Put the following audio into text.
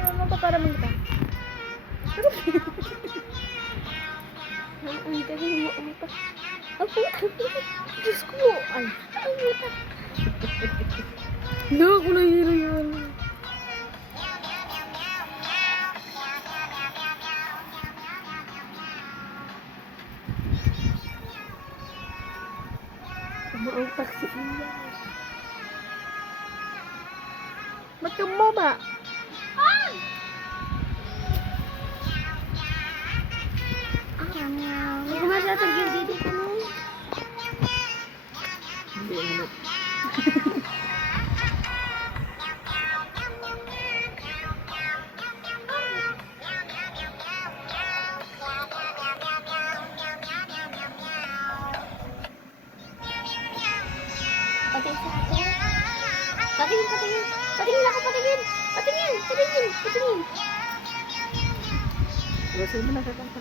Mapaparamang kita. Ang galing mo. Ang puta. Diyos ko. Ay. Ang puta. Hindi ako nahihiro yun. Ang taksi niya. Ba't ka bumaba? Kumasa sa gilid dito mo. Hindi ano. Patingin sa akin. Patingin. Patingin ako, patingin. Patingin. Gusto mo nakakanta.